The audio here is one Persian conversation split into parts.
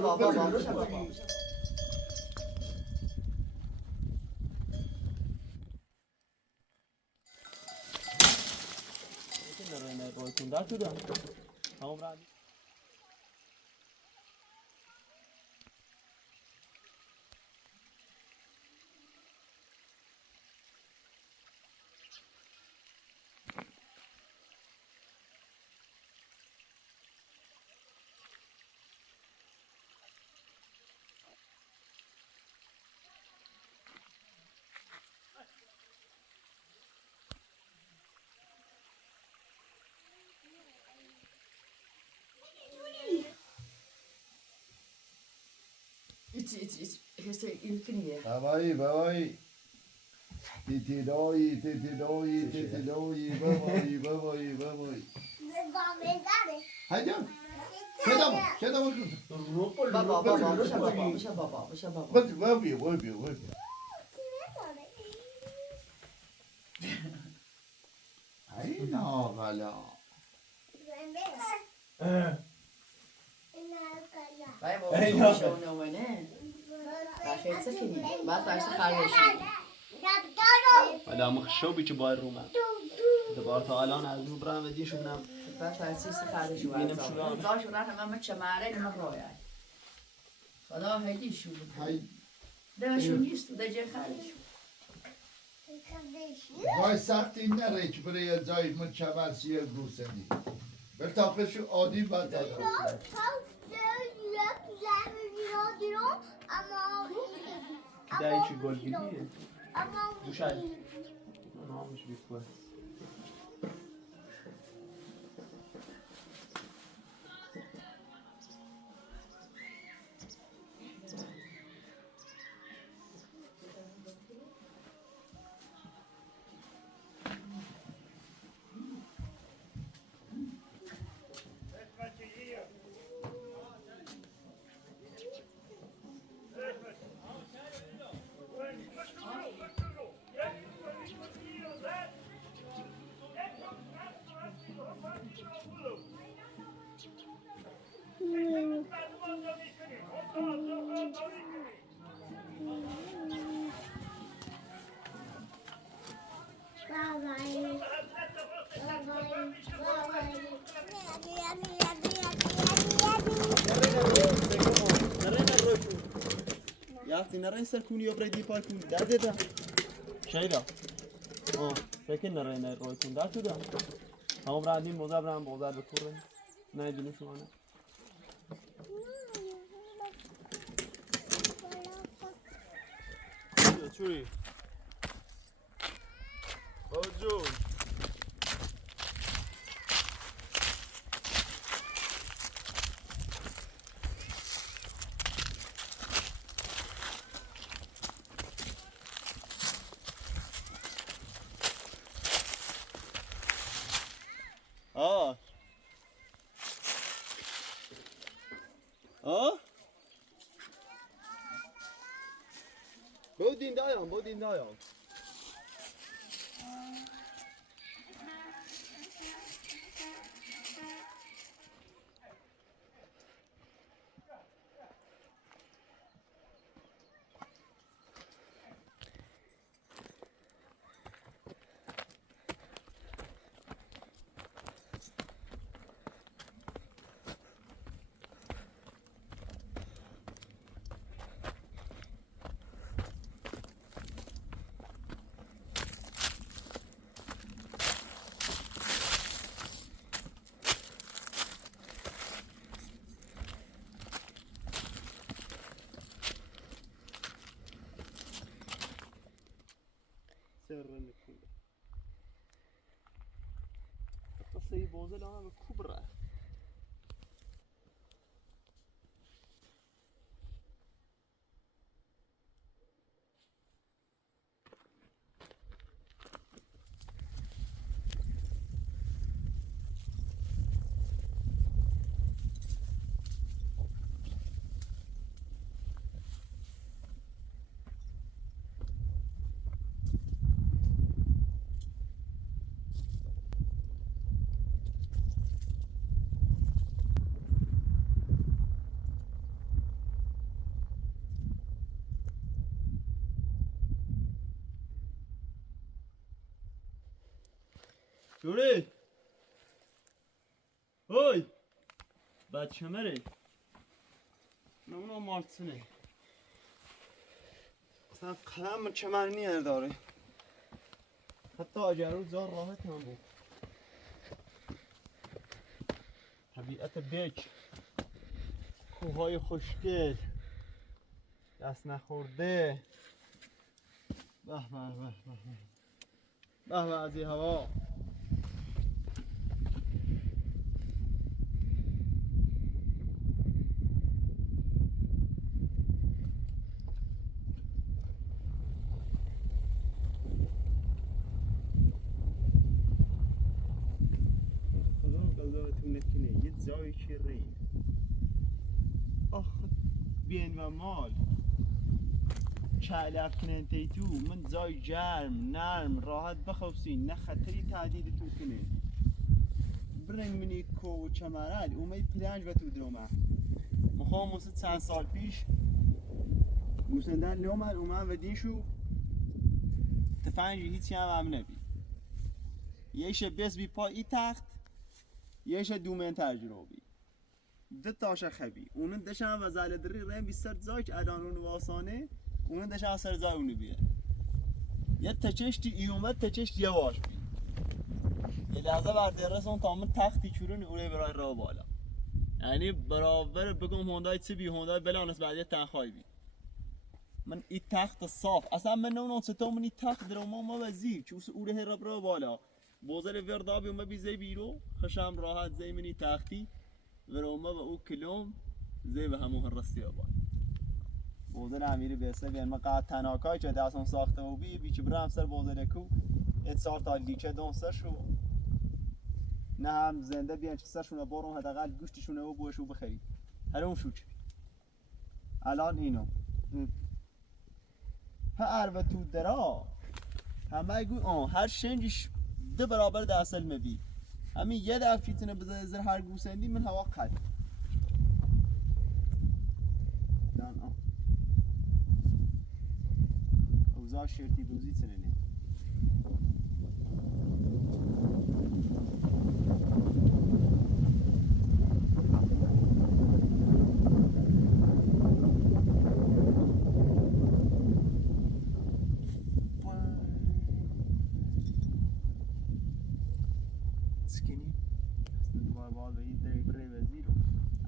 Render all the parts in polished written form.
بابا در شدم تمام رد بابایی تیتی دایی بابایی هجا شدم بابا ای ناغلا آدم خشوبی که باید رومم دوباره تا الان از رو برم و دیشو بنام بینم شلون داشو راه من چماره من رویا خدا هدی شو داشو نیست دجه خالش جای سختی نره که برای جای من چمرسی گوسندی برتاقشو عادی بعد دادم دایی چی گل گیریه دوشای نامش بیکوه یافتی نرای سر کونی یا برای دیپای کونی در دیدم شایده فکر نرای نرای روی کن در شدم همون برندیم موزه برند بازار بکره نه دینو شمانه چوری باجون بودین دایام سرنی کنه قصه بازه لانه کبره شوری هوی بچه مره نمونه مارتسنه اصلا قلم چمر نیر داره حتی اجرو زار راحت هم بود طبیعت بیک کوههای خوشگل دست نخورده به به به به به به از این هوا قضاوتون نکنه یه جایی که رین آخ بین و مال چعلق کنن تیتو من جای جرم نرم راحت بخوابسین نه خطری تعدیدتون کنه برنگ منی کو چمرد اومد پلنج و تو درومه مخوام واسه چند سال پیش موسندن نومد اومد و دینشو تفنجی هیچی هم نبی یهش بس بی پا ای تخت یهش دومن تجربی دو تاش خبی اونن دشن و زال دری رم بی سر زاج الان اون واسانه اونن دشن سر زای اونو بیه یه تچشتی ایومد تچشت یواش بی یه لحظه بر درسون تا من تختی چورون اوله برای راه بالا یعنی برابر بگم هوندای چی بی هوندای بلانس بعدی تنخوای بی من ای تخت صاف اصلا من نمیدونم چطور من ای تخت درم ما وزیر چوس اوله رب را بالا بوزل وردابی و ما بی زی بیرو خشم راحت زی منی تختی وروما و او کلوم زی به همون هرستی آباد بوزل امیری بیسته بیان ما قاعد تناکای چه دستم ساخته و بیچه برام سر بوزل کو اتسار تا لیچه دون سر شو نه هم زنده بیان چه سرشونه بارون حداقل گوشتشونه و بوشو بخری هر اون شو چی الان اینو هر و تو درا همه گو هر شنجش ده برابر ده اصل مبی همین یه دفعه فیتنه بذاره زر هر گوسندی من هوا قد دان اوزا شرطی بوزی تنینه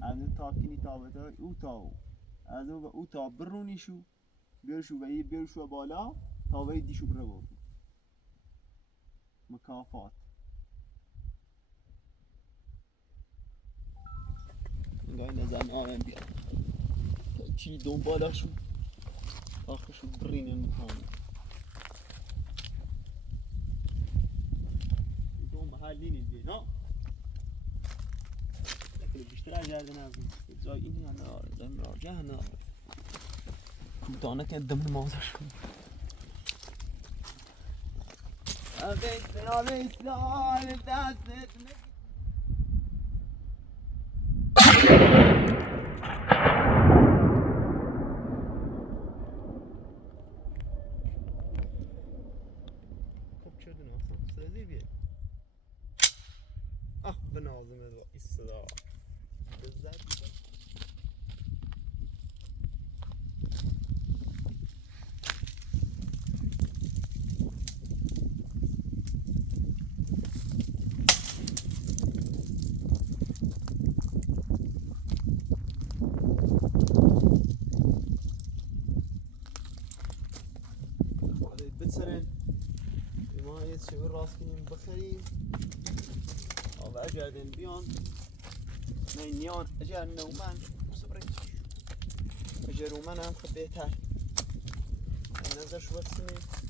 از اون تاکنی تابت های او تا از اون او تا برونیشو بیرشو و یه بیرشو بالا تا وی دیشو بره بود مکافات نگاه نزن آمن بیا چی دنبالاشو آخشو برینه مکان دو محلی نیست بینا بیشتر از جرده نبود جای اینی هم ناره جای مراجعه هم ناره کوتانه که دم نمازش کن بیست سال دستت خب شده ناسم سازی بیه بنازمه با این صدا بتسرن ما یه چه راست کنیم بخریم و اجردن بیان نه نیان اجر نومن صبرین اجرومن هم خب بهتر نظر شو بسنیم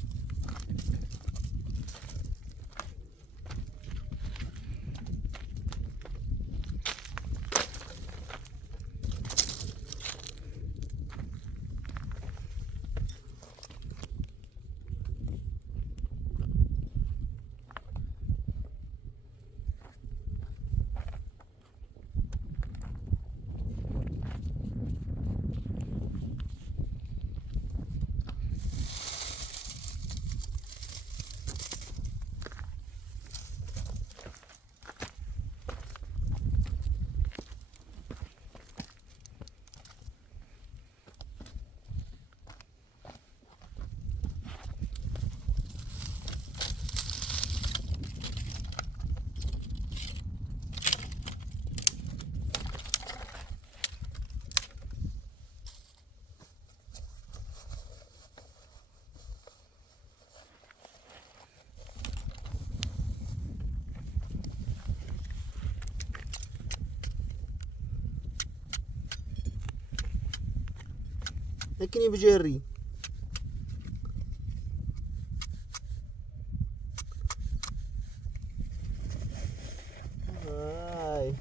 هكني بجري هاي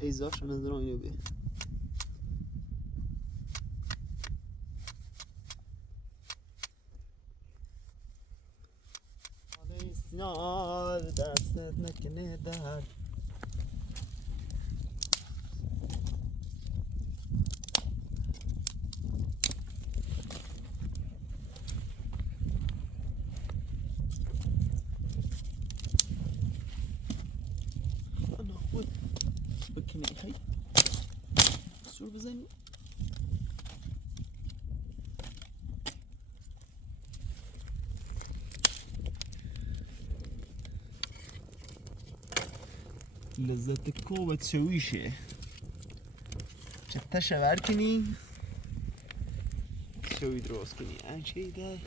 ایزاش نظر اینو بیا سنار دستت نکنه در انا خود بکنی هی سور بزنی لذت کو تسویشه چه ور کنی تسوی درست کنی چه ده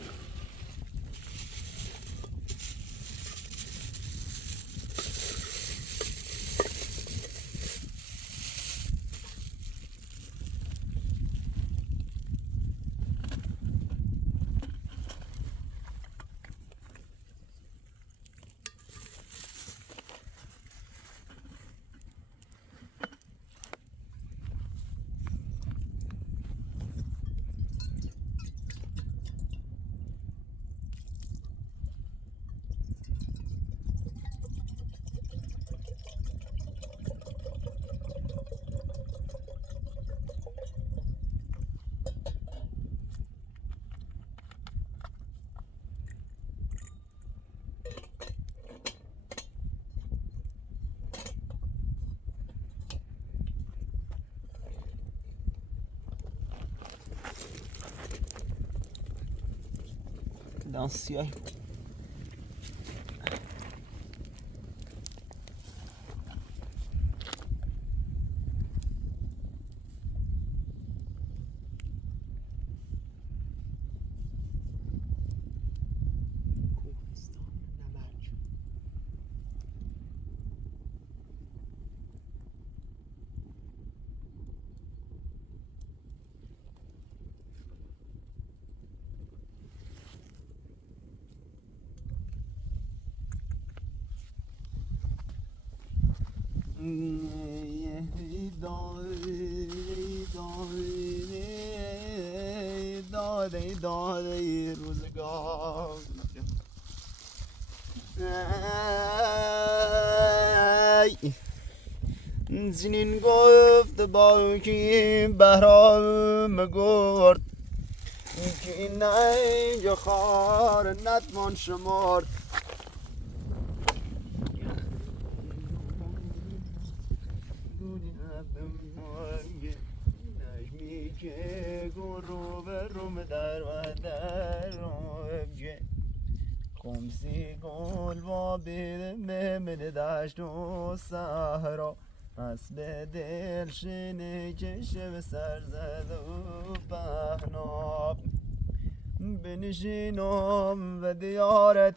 دان سیاه داده روزگار زنین گفت با کی بهرام گرد که این اینجا خار نتوان شمرد خمسی گل و بیرم من دشت و صحرا از به دل شنه کشه به سر زد و پهناب بنشینم و دیارت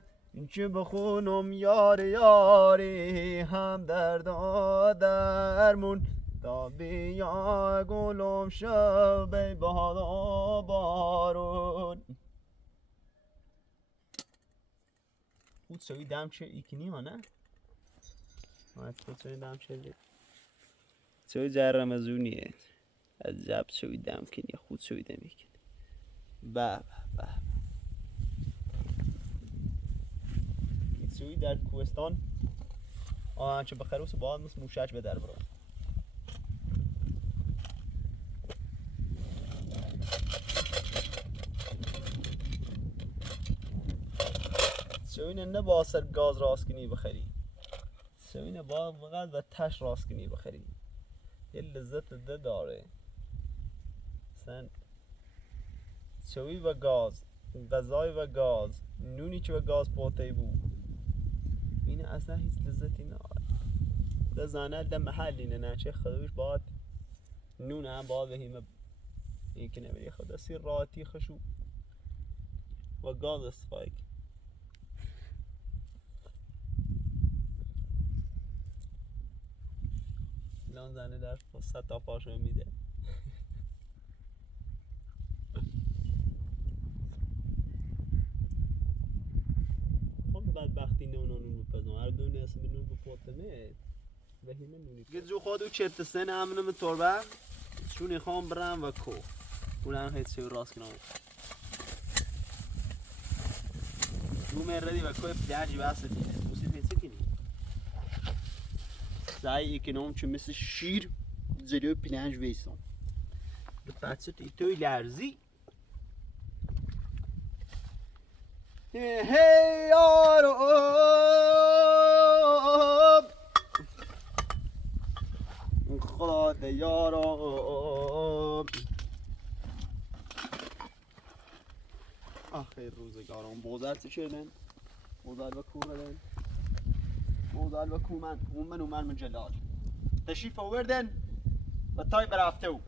که بخونم یاری یاری هم درد و درمون تا بیا گلم شب بهار و بارون خود سوی دمچه ایکنی ها نه؟ خود سوی دمچه لید سوی جرم از اونیه عجب سوی دم کنی خود سوی دم ایکنی به سوی در کوهستان چه بخروس باید مثل موشک به در برای سوینه نه با سر گاز راست کنی بخری سوینه با فقط و تش راست کنی بخری یه لذت ده داره مثلا سوی و گاز غذای و گاز نونی که و گاز پوته بود اینه اصلا هیچ لذتی نداره ده زانه ده محلی نه چه خودش باید نون هم باید بهیمه این که نمیری خود سی راحتی خشو و گاز استفاده الان زنه در 100 تا پاشو میده. خب بدبختی نونانون بپزن هر دونه اسم نون بپوتمه وحیمه نونی گزو خودو چت سن امنم توربه چون خام برم و کو اونم هیچ چیز راست کنم دو مردی و کوی پدرجی واسه دیگه موسیقی هیچ کنی زای اکنوم چه مثل شیر زلیو پنج ویسم به بچت ایتوی لرزی هی یارو خدا ده یارو آخه روزگارم بوزر چه شدن بوزر و کومدن بوزر و کومن اومن من جلال تشریف آوردن و تای برافته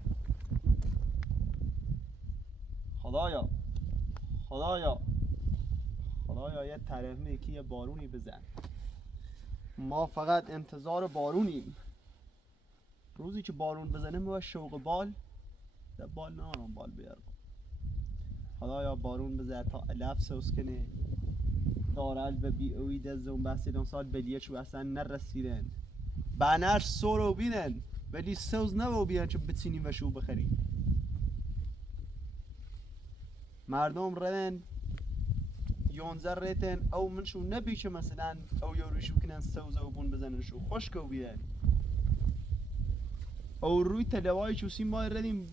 خدایا خدایا خدایا یه طرفه یکی یه بارونی بزن ما فقط انتظار بارونیم روزی که بارون بزنه ما شوق بال ده بال نارم بال بیارم خدایا بارون بزن تا علف سوز کنه دارل و بی اوید از اون بحثیدن سال بلیه چو اصلا نرسیدن بانش سورو بینن ولی سوز نبو بیان چو بچینیم و شو بخریم مردم ردن 11 ریتن او منشو نبیشه مثلا او یاروشو کنن سوز او بون بزننشو خوشکو بیدن او روی تلوای چوسی ما ردیم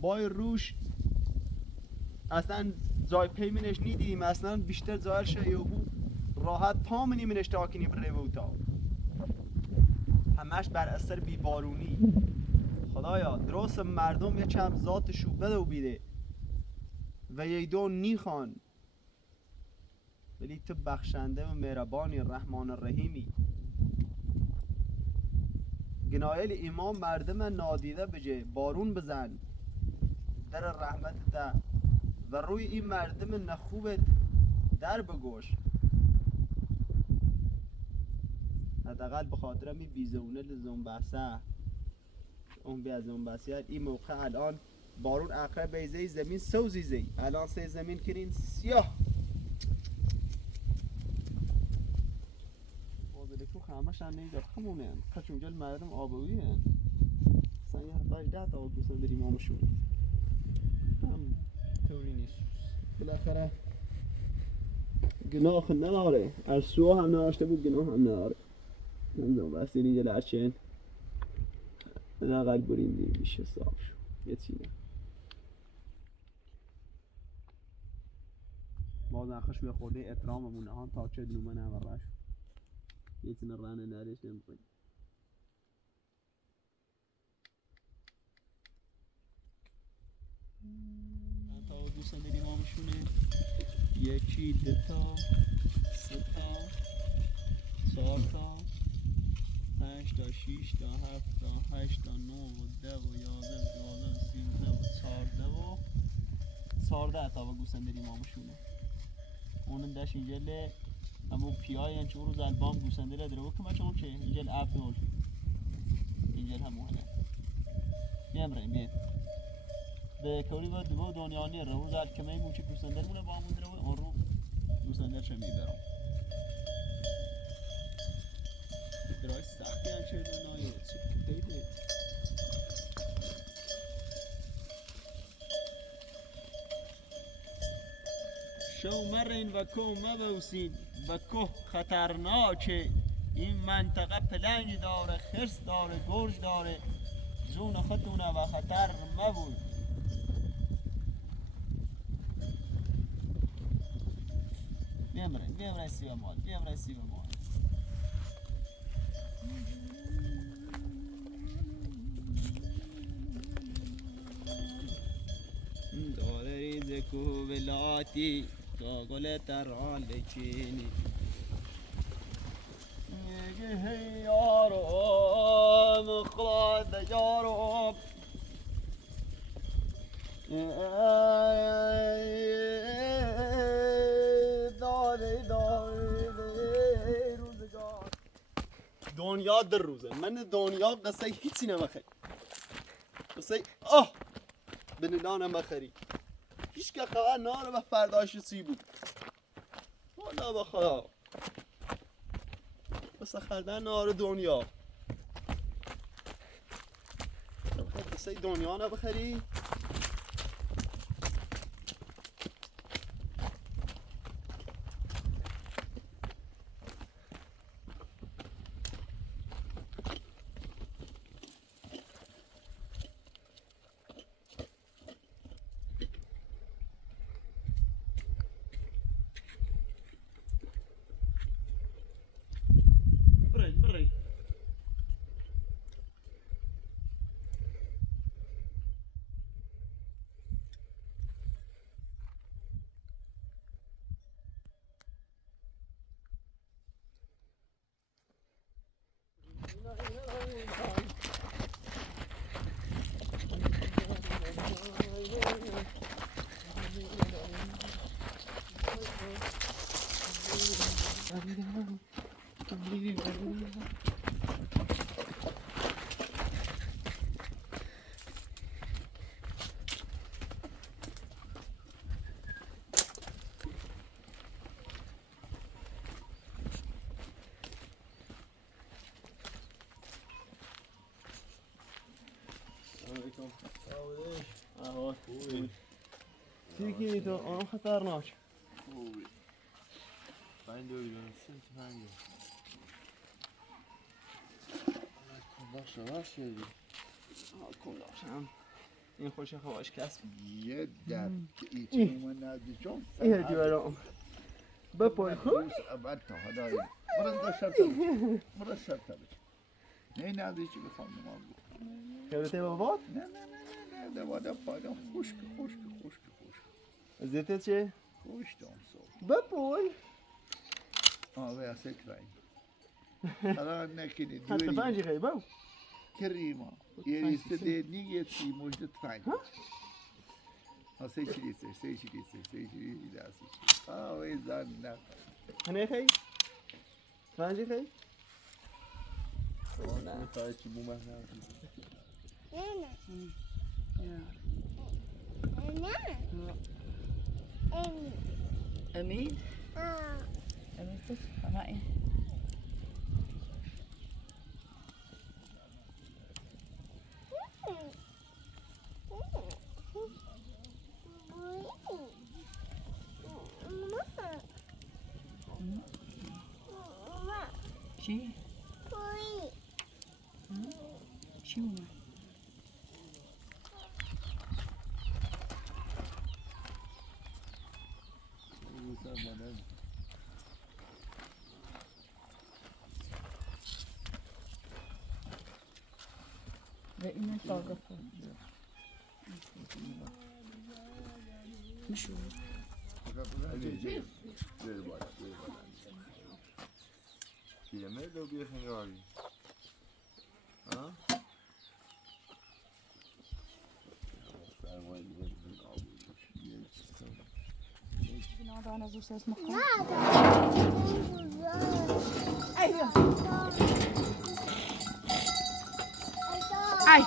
بای روش اصلا زای پیمینش نیدیم اصلا بیشتر زایل شه بو راحت تا منی منش تاکنی بره بوتا همش بر اثر بیبارونی خدایا درست مردم یه چند ذاتشو بده و بیده و یه دو نیخان ولی تو بخشنده و مهربانی رحمان الرحیمی گنایل امام مردم نادیده بجه بارون بزن در رحمت ده و روی این مردم نخوبت در بگوش حداقل به خاطر می بیزونه لزنبسه اون بی از زنبسیت این موقع الان بارون اقرب بیزه زمین سوزیزه الان سه زمین کرین سیاه بازدکو خامش هم نیزد خمونه خشم جل مردم آبویی هن اصلا یه هفتهش 10 تا دوستان داریم آمشون هم طوری نیست بالاخره گناه نداره ارسو هم نداشته بود گناه هم نداره نمیدونم بس اینجا لرچین نقل بریم دیم میشه صاحب شو یه چینه باز نخش به خورده احتراممونه هم تا چه دلومه نمراش یه چینه رانه نرش نمیکنی تا دوستان داریم آمشونه یکی دوتا سه تا 4 تا 5 تا 6 تا 7 تا 8 تا 9 و 10 و 11 و 12 و 13 و 14 تا با گوسن داریم آمشونه اونم داشت اینجا اما پیای انچه روز البام گوسن داره داره وکم بچه اون که اینجا عبد نول اینجا همونه میم ریم بیم به کوری با دو دنیا نیره روز الکمه موچه گوسن داره مونه با همون داره و اون رو گوسن داره چه میبرم درای سختی هم چه دنایه چه پیده شو مرین و کو مبوسین و که خطرناکه این منطقه پلنگ داره خرس داره گرج داره جون خودتونه و خطر مبود بیام رسی و مال داره ریز کو ولاتی گل تران لچینی میگه هی یارو مخلاد یارو داره روزگار دنیا در روزه من دنیا قصه هیچی نمخری قصه بنینا نمخری هیچ که خواهد ناره و فرداش سی بود والا بخدا قصه خردن ناره دنیا قصه دنیا نبخری چیکی تو آن خطرناک خوبی پنج دویدون سنت پنج باشه شدی کلاشم این خوش خواهش کسب یه در ایچی من ندیشم این هدی برام بپای خوب اول تا حدایی مرد شرطه بچه مرد شرطه بچه نه ندیشی بخوام نمام بود خیرته بابات؟ نه دوادم پایدم خشک زیته چه؟ خوش دام صبح بپای آوه اصلا کرایی الان نکنی حتی دوری پنجی خیلی باو کریما یه ریسته دینی یه تی مجد تفنگ سه چی دستی آوه زن نه هنه خیلی؟ پنجی خیلی؟ نه خواهی چی بومه نه امين امين كيف معي شي شي اینه ساقه مشو پیرمرد رو بیخن یاری انا زوج اسمه ايوه اي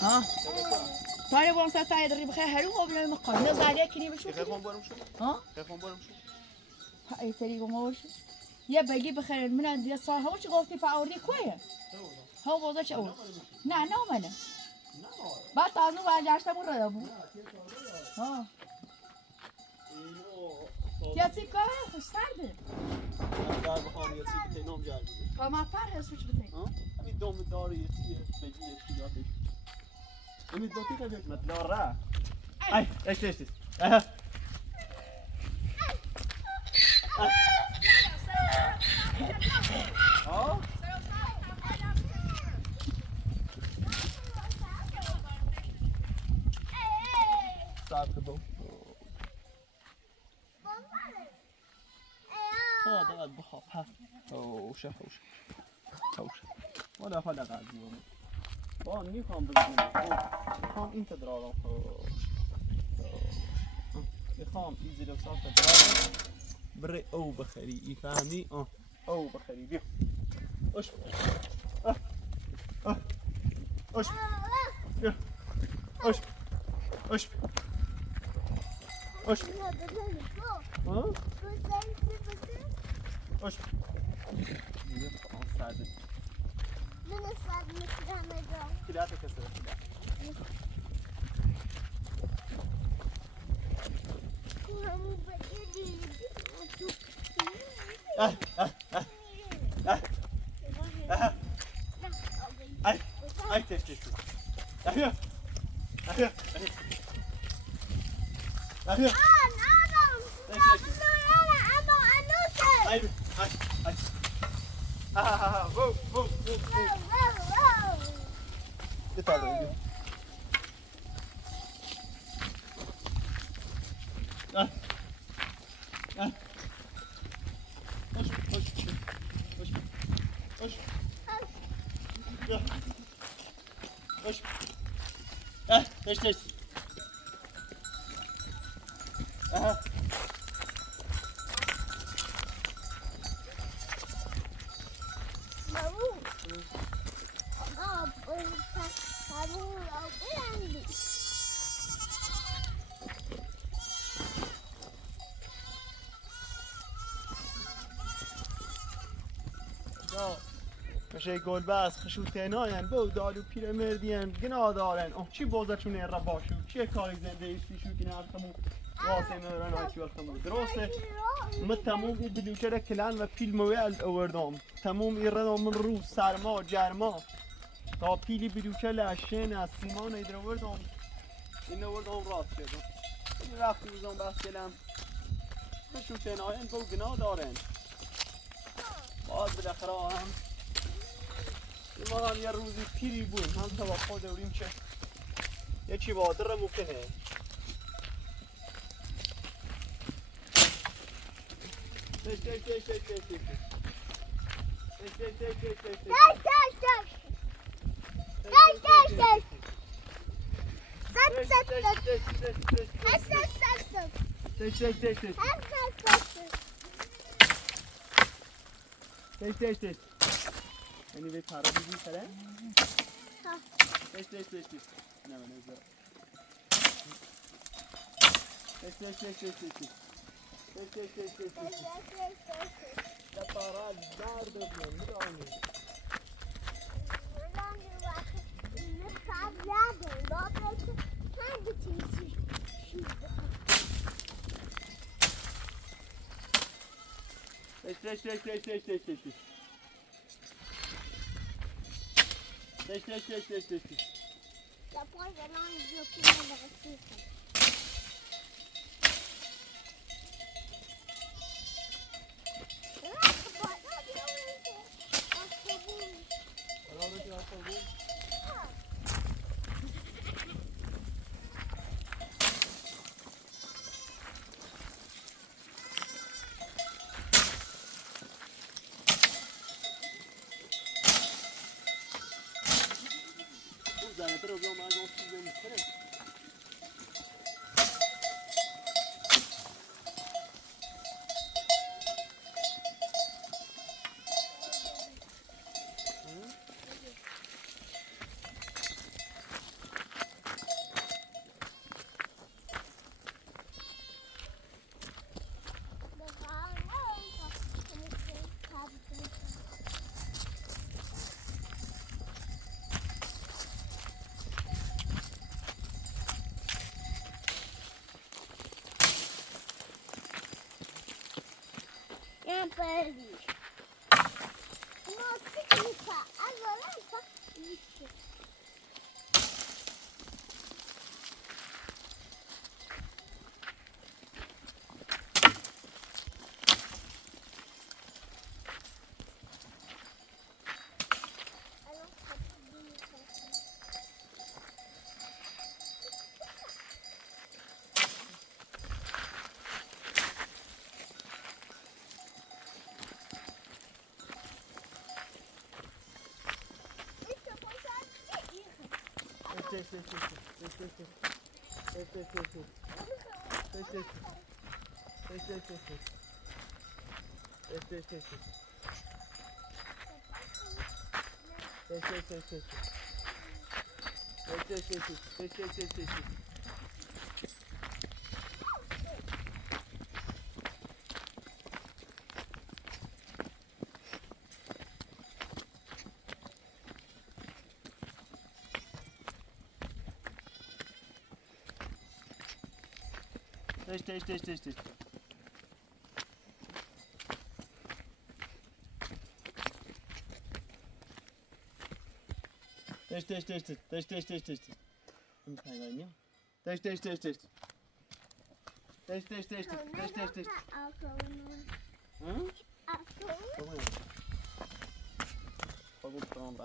ها طالب وان ساعه دري بخير هلو قبل ما قال نزل عليك كني بشوف خیفون برم شو؟ ها خیفون برم شو؟ هاي تري ما وش يا باقي بخير من عندي صار هوش قلتي فاوردي كويس هو وضعش اول نه منه بعد تازه برگشتم اون رو بود ها کسی کاره خوش سرده در بخوام یه چیزی که نام جار بده با ما فرق سوچ بده همین دوم داره یه چیزی بگی یه چیزی آتش همین دوتی که بیت مطلع را ای اشت ها صاحب بو داد بخواب ها اوشه ولا حالا قاعد میمونم با میخوام میخوام این تدرارم میخوام این زیر صاف تدرارم بره او بخری ای فهمی او بخری بیا Osh. Osh. Yeah. Osh. Osh. Osh. Huh? Osh. Yine sade. Kirata kasara. Ay, ay, ay. Ay. Ay. Ay, test. Ay. Ay. Ay. Ay. Ay. Ay. Ah, whoa. Get out of here. Ay. Ay. Osh. Yeah. Osh. Ah, test. میشه گل بس خشوتناین بو دارو پیرمردین گنا دارن چی بازچون را باشو چه کاری زنده ایستی شو که نرخمو واسه مرن آیتی ورخمو درسته من تموم این بلوچه کلان و پیل مویل اوردم تموم ایردم من رو سرما جرما تا پیلی بلوچه لشن از سیمان ایدر اوردم این اوردم راست شدم این رفتی بزن بس کلم خشوتناین بو گنا دارن باز بالاخره هم ما هم یه روزی پیری بودیم هم توافق داریم که یه چی بادر ممکنه یعنی به پرا بیدی سره؟ تش نه من ازا تش ده پرا درد بیان میدانی تش زنه رو بیام از اون چیز می‌کنه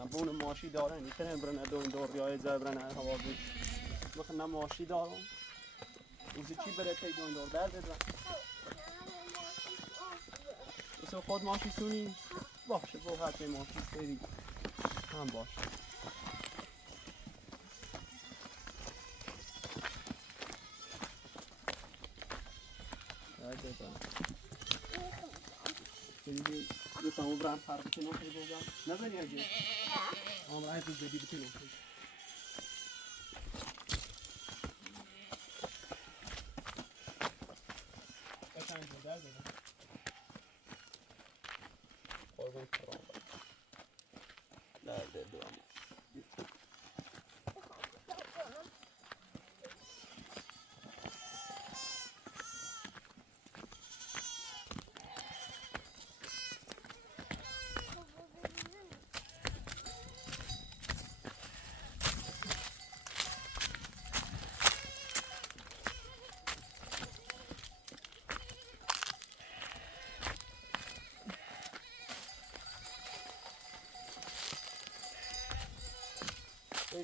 بون ماشی داره نیتونه برنه دو این دور ریای زبرنه هوا بید مخنه ماشی دارم اوزی چی بره تی دو این دور درده دارم بسه خود ماشی سونی باشه با حتی ماشی سری هم باشه درده دارم بریدی بفهمو برم فرق کنم خیلی بودم نبری اگه آم رای تو بدی بکنم بکنم جو درده دارم قربون فرام درده دارم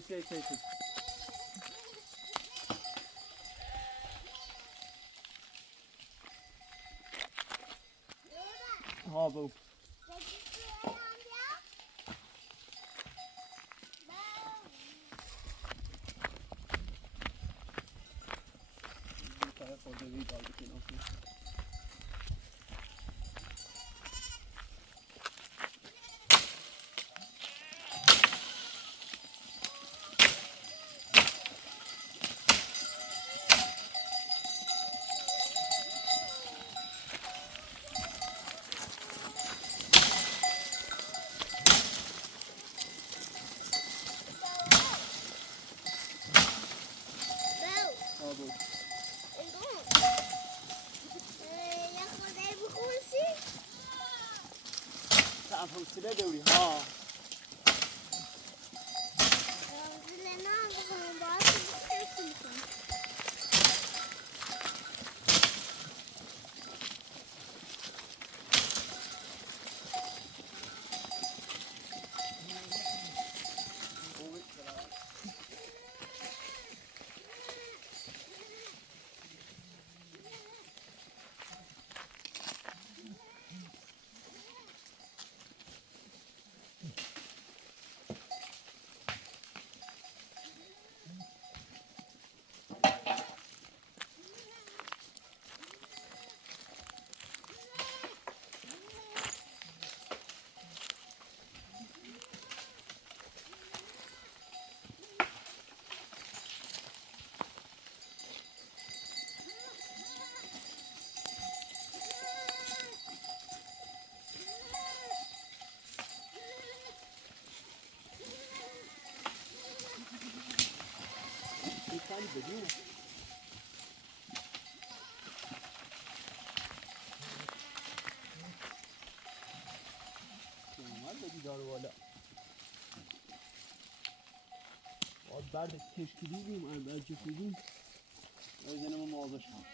Hey. ها بو حوصله دوری ها بدون بدی داره والا بعد کشکی دیدیم بعد جفیدیم زنم مازش هم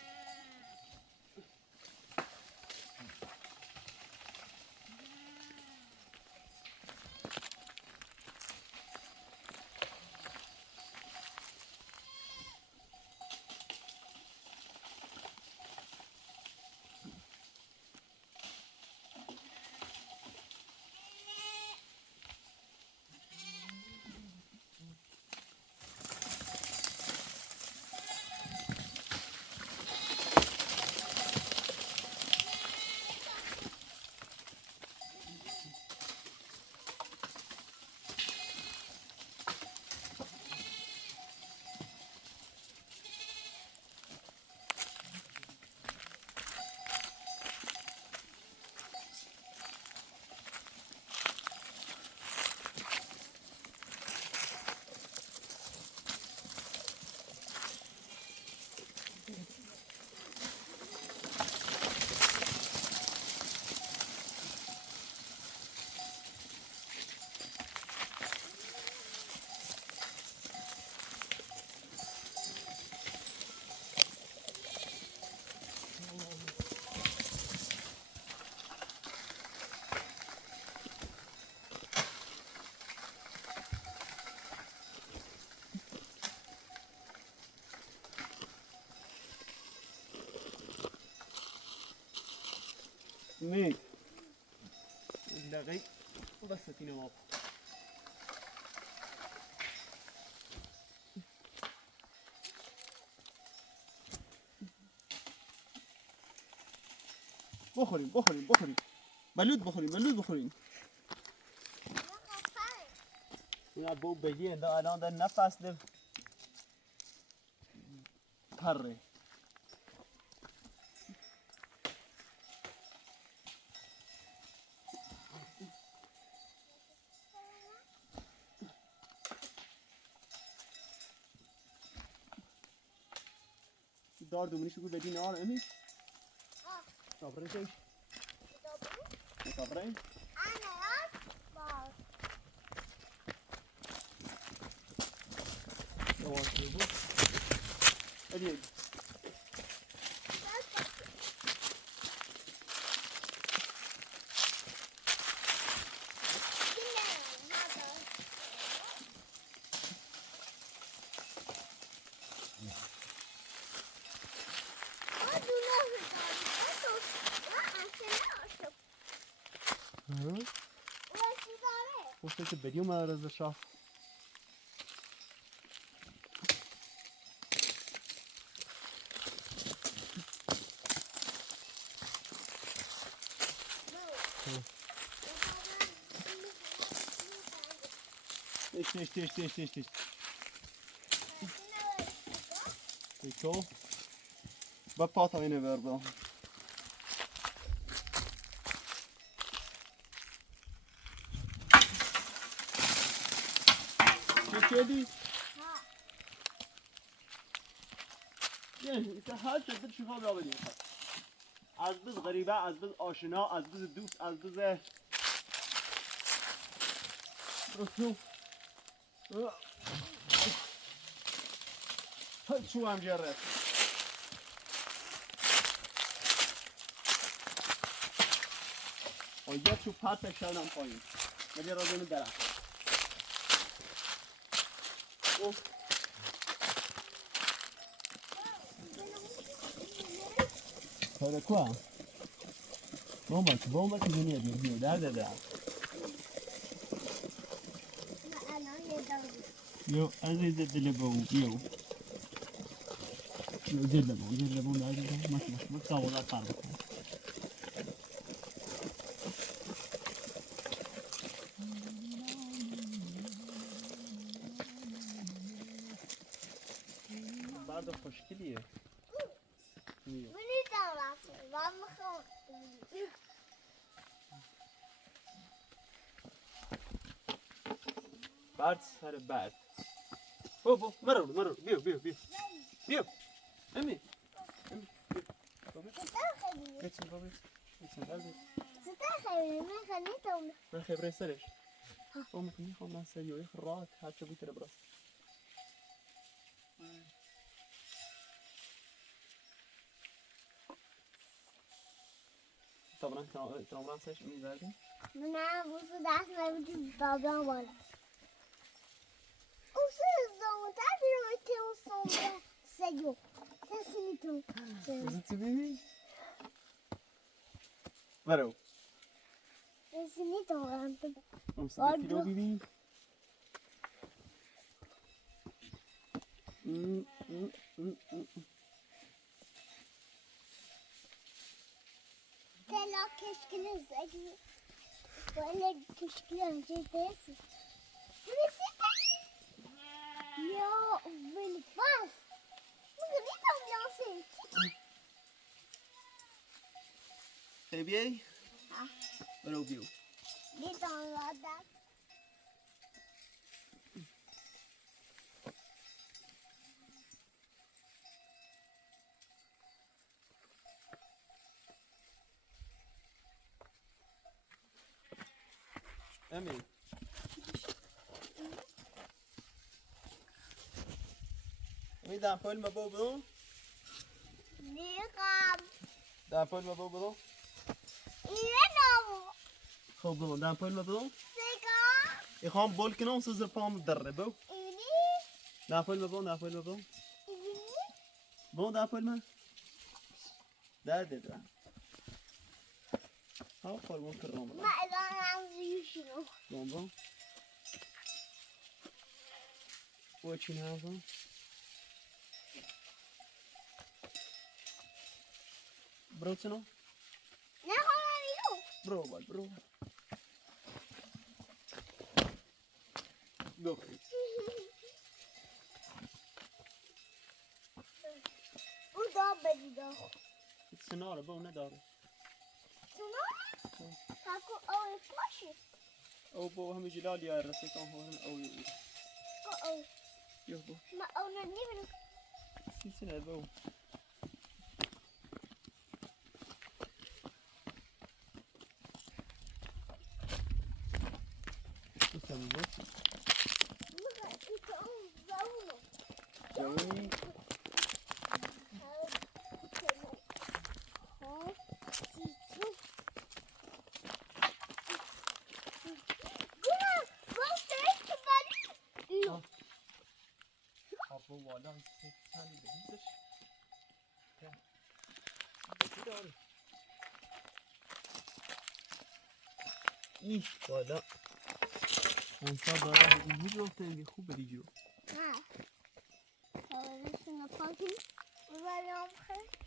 ميت لغي بس تينا واقع بخوریم بخوریم بخوریم بلود بخوریم بلود بخوریم یا بو بگی دا الان در نفس در پره دار دومنی شکو بدی نار امی صبرین شوش صبرین yavaş bu. Hadi. Pošto bediju malo razrešao. Teş. Peki o. Bak pata yine ver bana. Çekedi. نه هر چیزی شو را بدیم از biz غریبه از biz آشنا از biz دوست از biz شو هم جرت آیا تو پات شدم پایین ولی رازونو درم هذا كوا بومبك الدنيا دي ده يو عزيز الدلبو يو جربوا مش تصور قارب بعد خوشگلیه بعد سر بعد بو مرر بيو امي ما خبري سرش امك ميخو ما سيو يخرات هاتشو بيتر براس طبعا طبعا سيش مي زادي نه بوسو دست نمیدونی بابا بالا اوسو زونتا بیرون که اون سومه سیو کسی میتون وزيتي بيبي برو کسی میتون ومسكتي لو بيبي تلا کشکل زدی ولی کشکل انجی دیسی نمیسیتا یا ولی فاس مگه بیانسی خيبيي برو بيو میتون لادم امي امي دام پول ما بو بدون میخوام دام پول ما بو بدون اینو خب بدون دام پول ما بدون سیگار يخوام بول كنا وسوزر بام دربو اینی دام پول ما بدون اینی بدون دام پول ما ده ها خورم که روم ما الان عاوزينه روم و چی هستم برو چنو نه خواهیم برو برو بخیر او دا بدیده سناره با نداره سناره؟ حکو اوی پاشی او با همه جلالی ها رسی کن هورن اوی او یه با ما او نمیبینم سی سنه با بسیم با مگه که اون زونه جوانی آبو والا سنی بریزش چی داری؟ این والا اونسا داره این هیچ وقت اینگه خوب بری جلو نه حوالشون پاکیم ببریم خیلی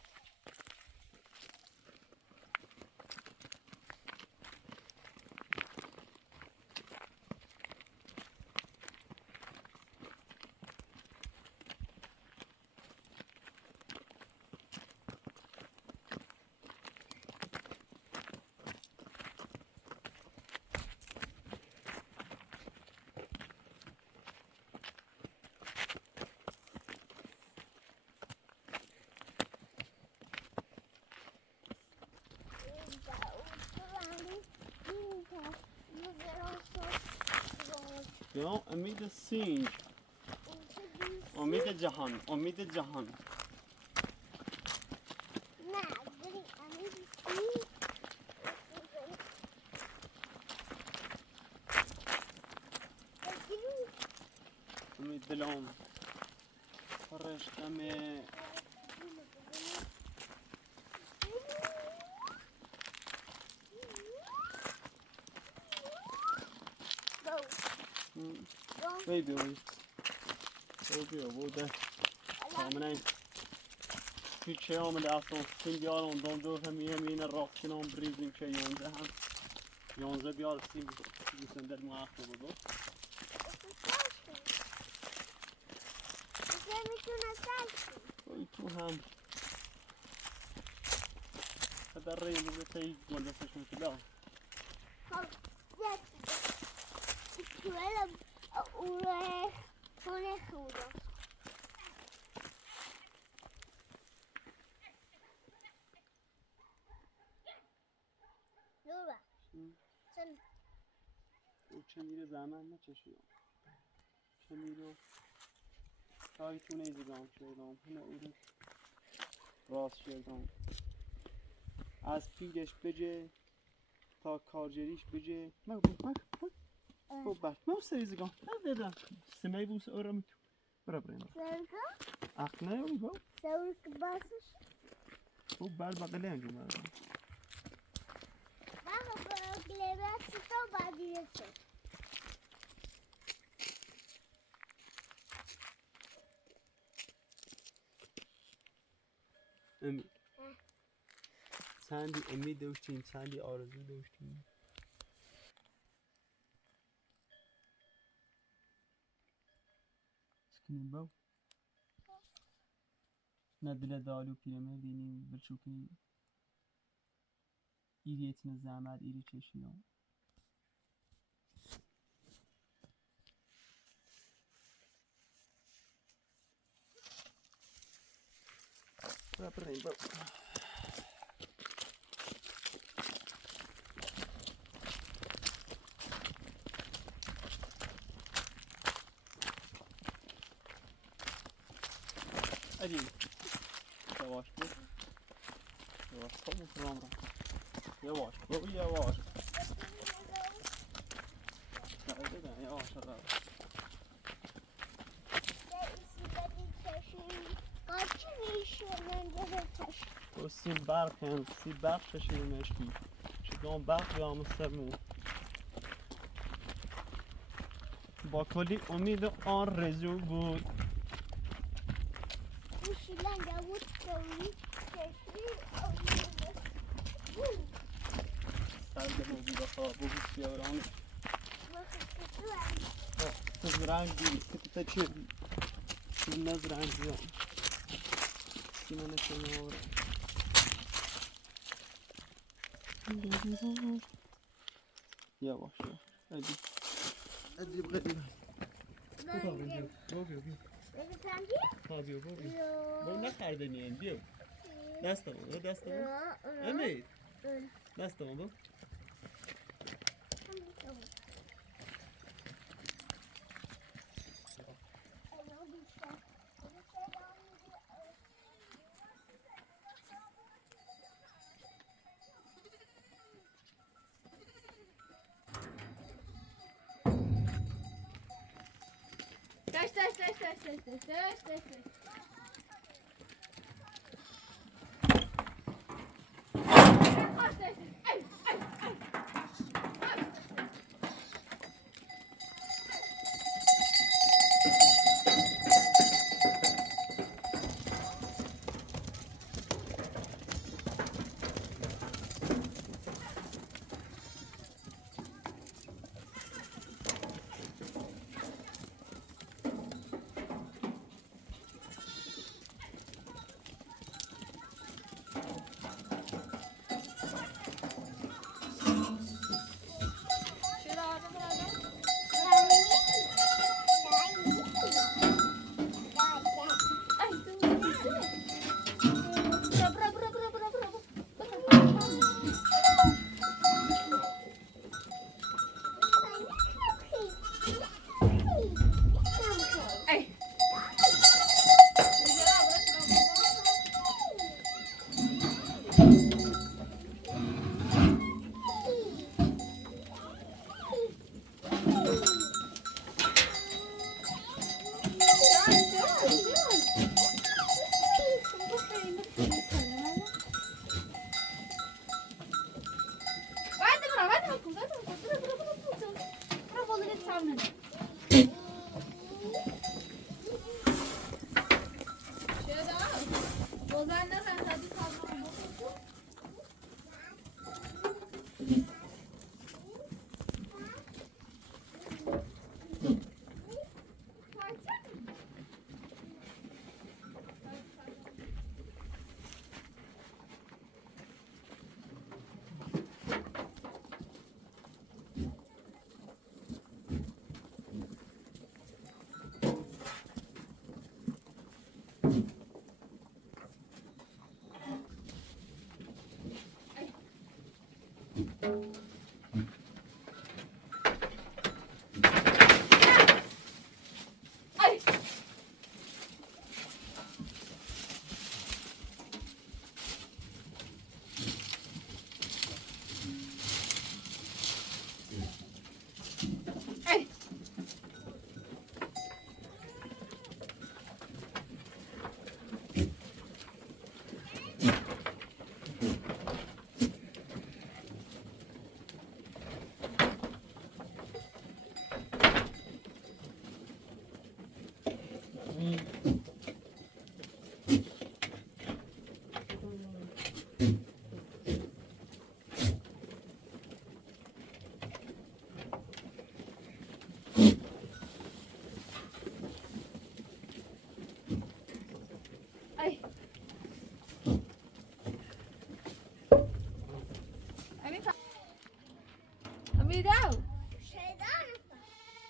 یا امید سینج امید جهان امید جهان نه داری امید امید دلم فرشتم Baby, بوده سامنین پیچه آمده اصلا سیم بیارم دو همین راست کنم بریزیم که 11 هم 11 بیار سیم بسندر معاقب بود میتونه سرشون اوی تو هم در ریم بوده تایی گلدستشون کلا توالم اوره خونه خودا نورا چند او چه میره زمان نچشیم چه میره تایی تو نیزگام شدم هنه او رو راست شدم از پیلش بجه تا کارجریش بجه مگو خب بر مو سریزگام دیدم سمی بوس اورم تو برا بریم سرگا اخنه اوی با سرگ باسش خب بر بقیله انجام بردم بخوا با گلیبت ستا بعدی رسه امید چندی امید داشتیم چندی آرزو داشتیم سکنیم با نه دل دالو پیرمه بینیم بچوکی ایری اتن زحمت ایری چشیدم بریم با ادیم یواش بود یواش خب فرام را یواش بود یواش نه دیدم یواش را قاچی میشونن جه تش و سی برخ ششی مشکی جان برق بیام سرمون با کلی امید و آرزو بود Mochilanga woodstory. سرد بودی بخواه بگو سیارانه از رنگ دیدی که تا چه نز رنگ بیام سیمانه کنار یواش ادی بغیر بیا بو نخردنی بیا دستم امید دستم بو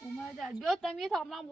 اومدن بیاد یه تاملم